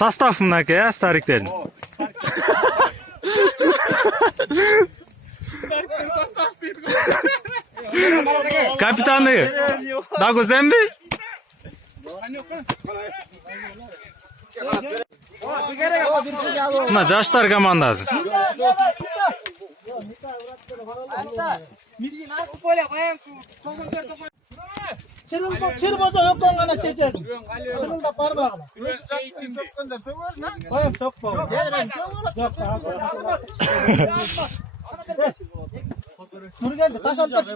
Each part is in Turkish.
Sostaf mınaki ya stariklerin. Kapitanı. Dago sen mi? Buna Jaşlar komandası. Çırboza yok onlara çekeceğiz. Çırın da parmağına. Koyup sokma. Yok. Dur geldi. Taş al taş.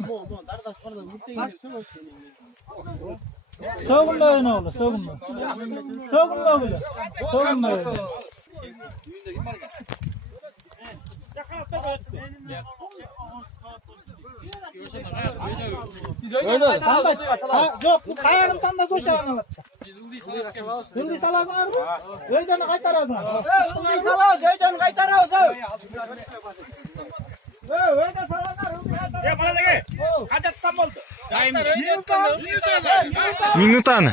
Soğunma öyle oğlu. Soğunma. Soğunma öyle. Soğunma öyle. Yok bu kayağın tandası o şahane alattı. Yıldız salasın mı? Öycanı kaytarasın. Yıldız salasın, öycanı kaytarasın. Öycanı salasın. Ya bana da gel. Kaç atsam oldu? Minutan.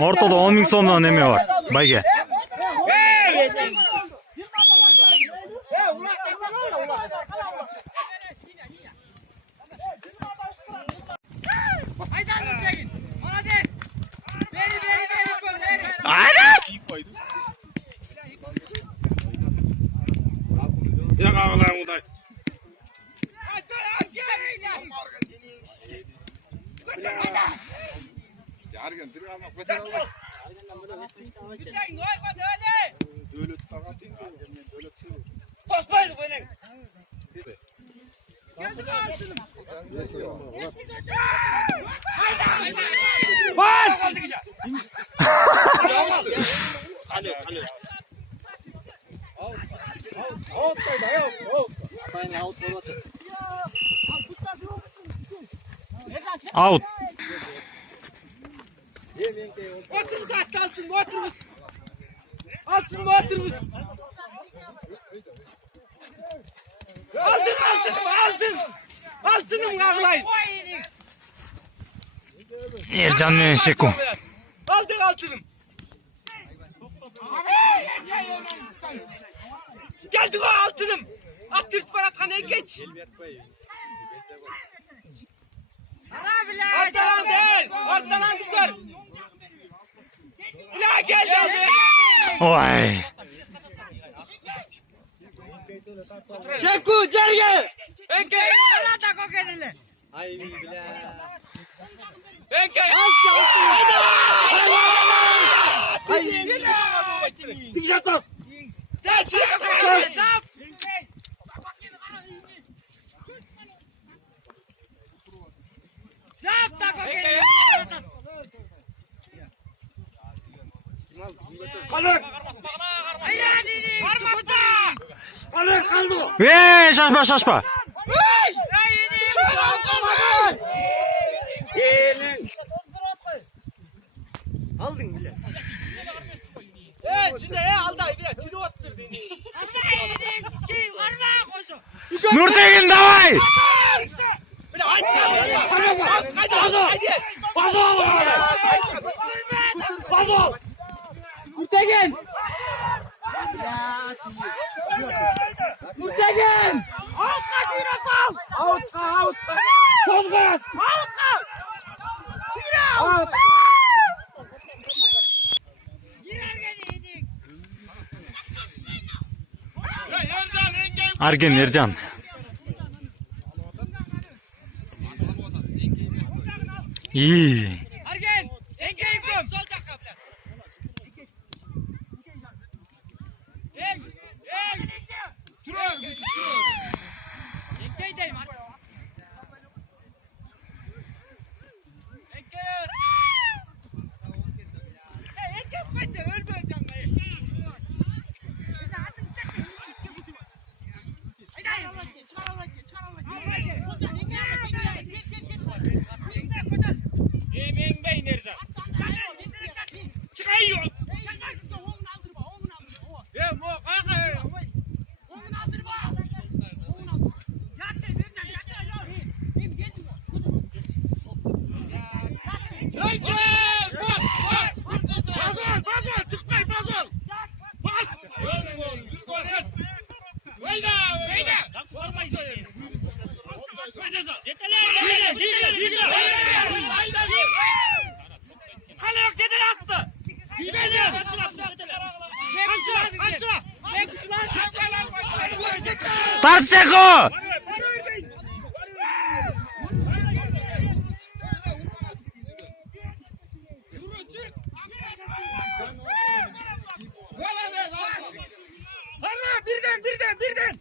Ortada 10.000 so'mdan neme var. Bayge. Ya kavalan uday. Yargen bir almak beter olur. Dövlet takatın dövlet şey. Basmayız böyle. Bas! Out. Oturun da altın, oturun. Altın, oturun. Altın. Altını ağlayın. Ercan men şekum. Altın altınım. Geldi o altınım. Attırt barathaneye geç. Arkadan değil. Arkadan gitler. Ula geldi. Vay. Şeku geriye. Enke. Arada kokenile. Ay bile. Enke. Altı. Ay bile. Dikkat. Stop. Şaşma. Aldın bile. Şimdi aldı bile kilo attır beni. Nurtekin davay. Bazo. Nurtekin. Nurtekin. Out kasino sal. Out. Tozgaz. Out. Sigara. Out. Argen Ercan. İyi. Argen. Engeyim kom. Sol takap. Dur. Engeydeyim. Engeyim kaça ölmeyeceğim ben. Yemeğin beyin Ercan. Çıkayım. Ya bu kaka. Bas ol, çıkmay bas ol. Bas. Kalıyor cedel attı. Tarseko! Birden.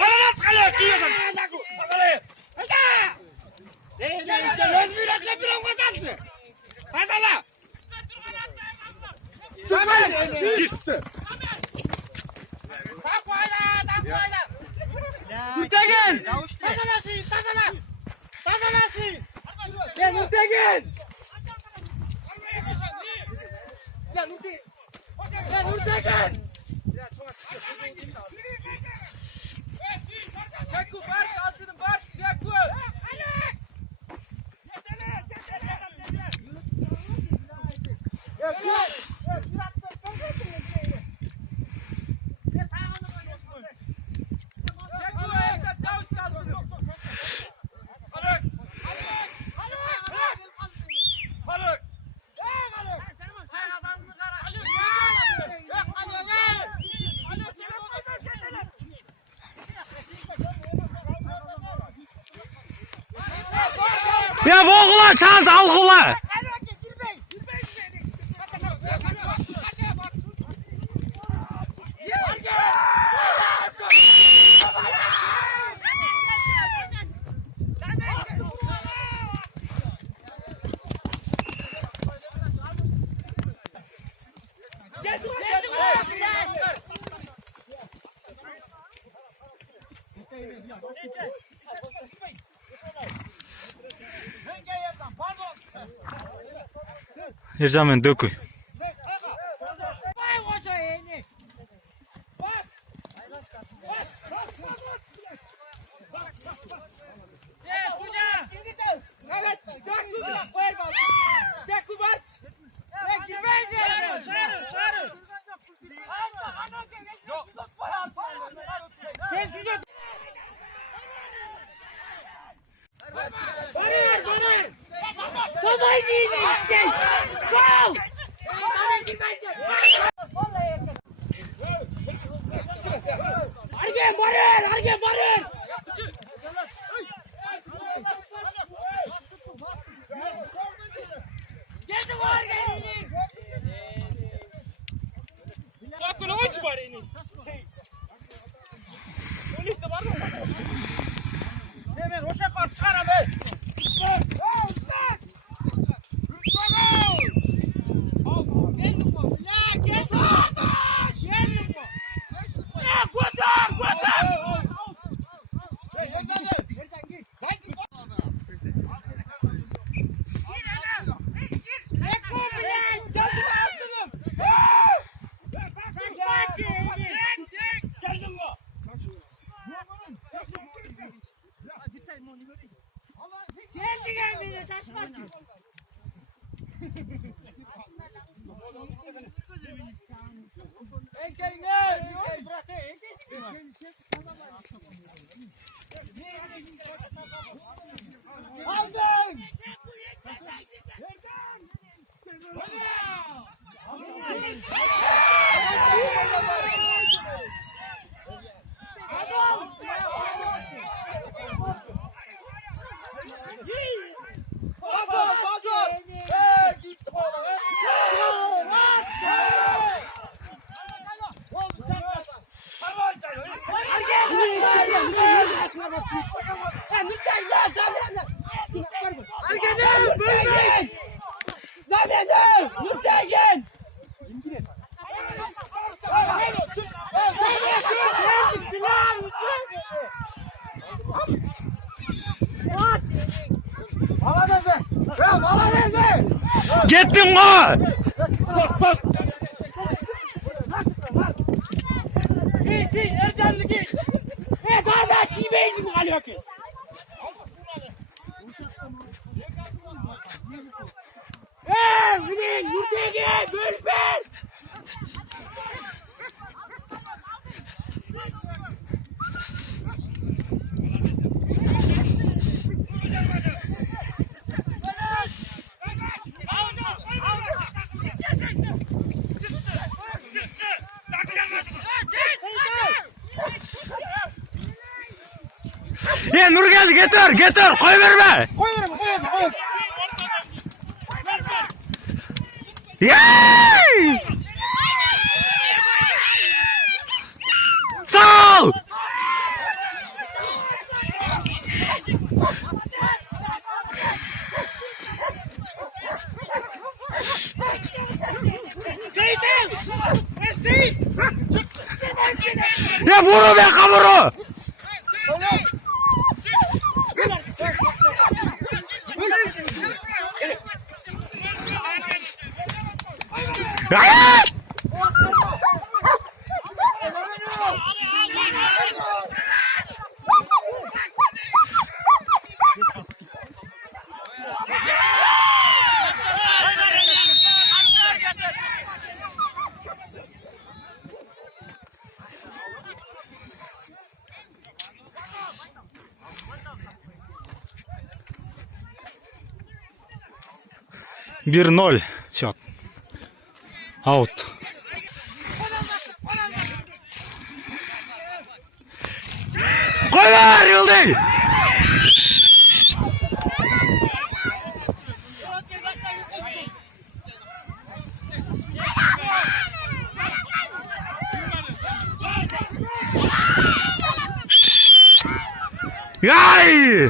Bana kalıyor diyorsun. Hazala. Gitti. Nurtegin. Ya Nurtegin. Şakku baş altını baş Şakku. Ya boğula şans algıla. Ercan dökü. Gittin o. Giy, Ercanlı giy. Kardeş giymeyiz mi kalıyor ki? Gidin, yurtaya gel, bölben. Nur geldi, getir, koy verme. Koy verme. Yay! Sağ ol. Ya vuru be kavuru. Ah! Bir 0 счет. Out. Koy ver Yıldız. Yay!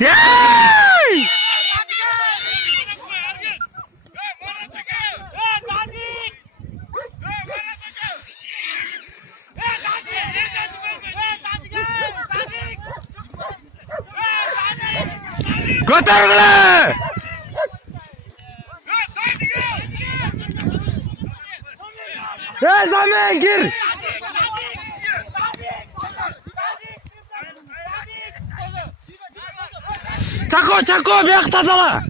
Yay! Götür ulan! Zaman gir! Çako bir yak tazala!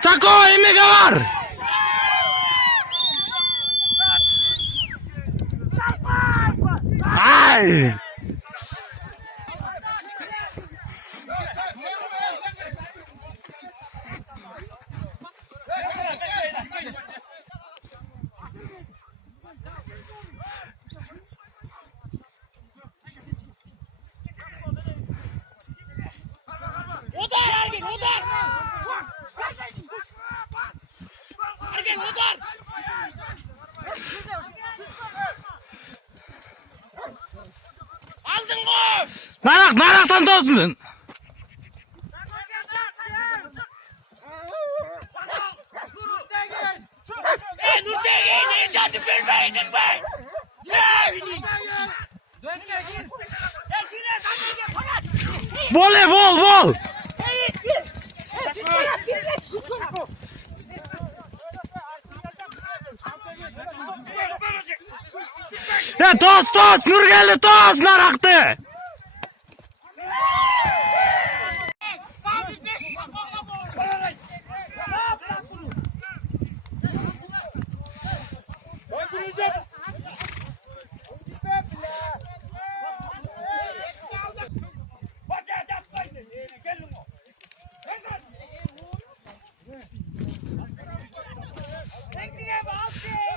Çako emeği var! Ay! Naraktan olsun. Vol. Ya toz, Nur geldi toz naraktı.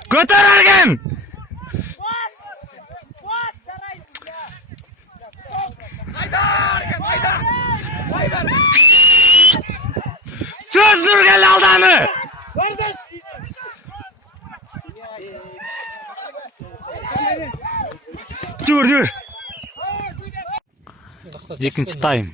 Götür ergen. Söz Nurgel aldanı. жүгір. Екінші тайм.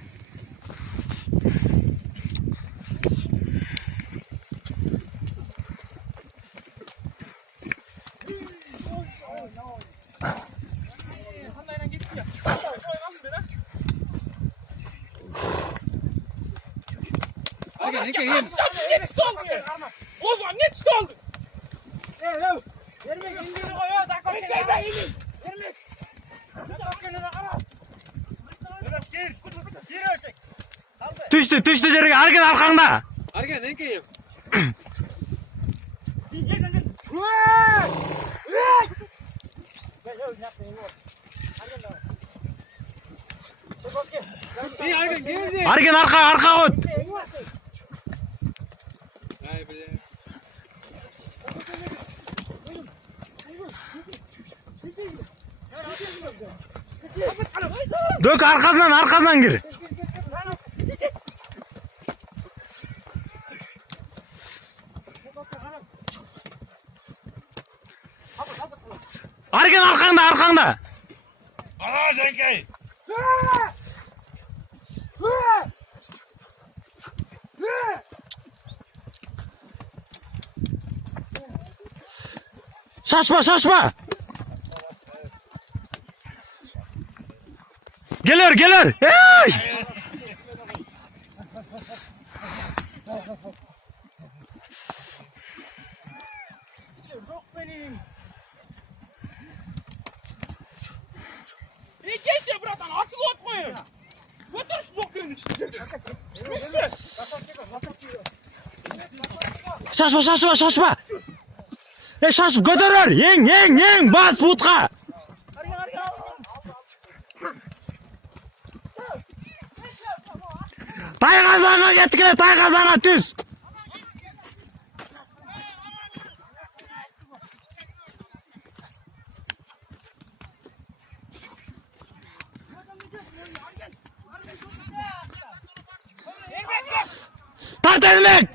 Net stoldu. Ozan net stoldu. Түшті жерге, арген арқаңда. Арген, еңкейіп. Арген арқа өт. Dök arkasından gir. Argen arkanda. Ana Şenkey. Şaşma. Gelir. Hey! Geçe buradan açıl atmayın. Götür şu boklarını içine. Şaşma. Şaşıp götürür. Yeng. Bas butqa. Tayqazanға ketkile, tayqazanға түз. Tart edilmek.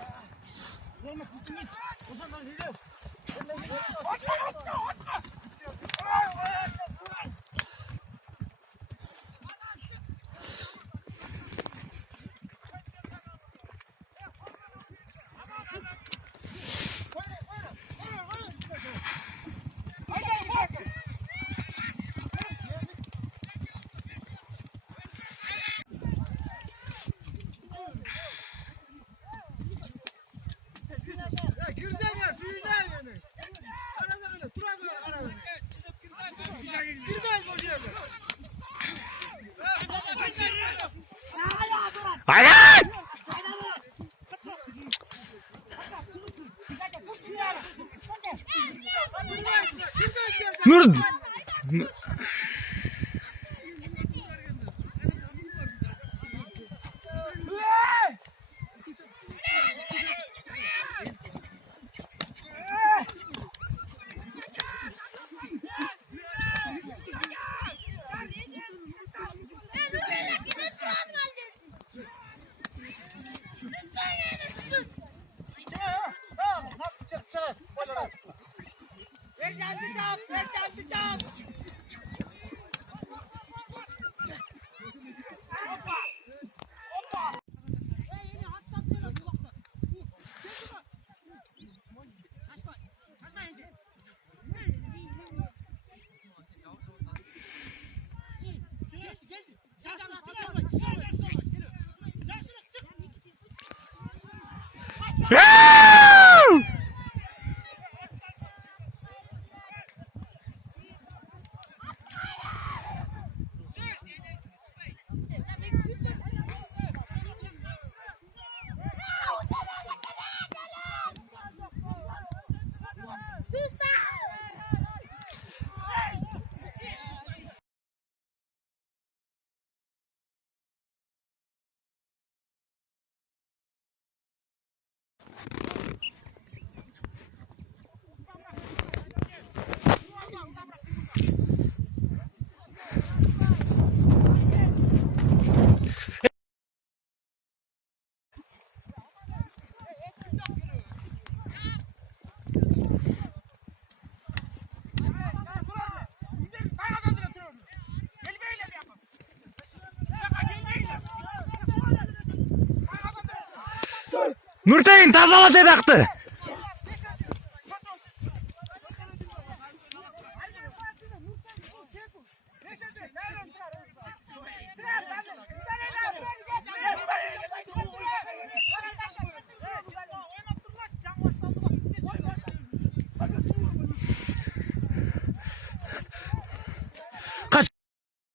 Hayır! Nur! Нуртейин тазала жайдақты.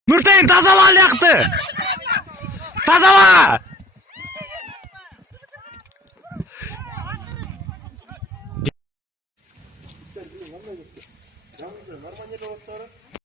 Нуртейин тазала аяқты. Тазала.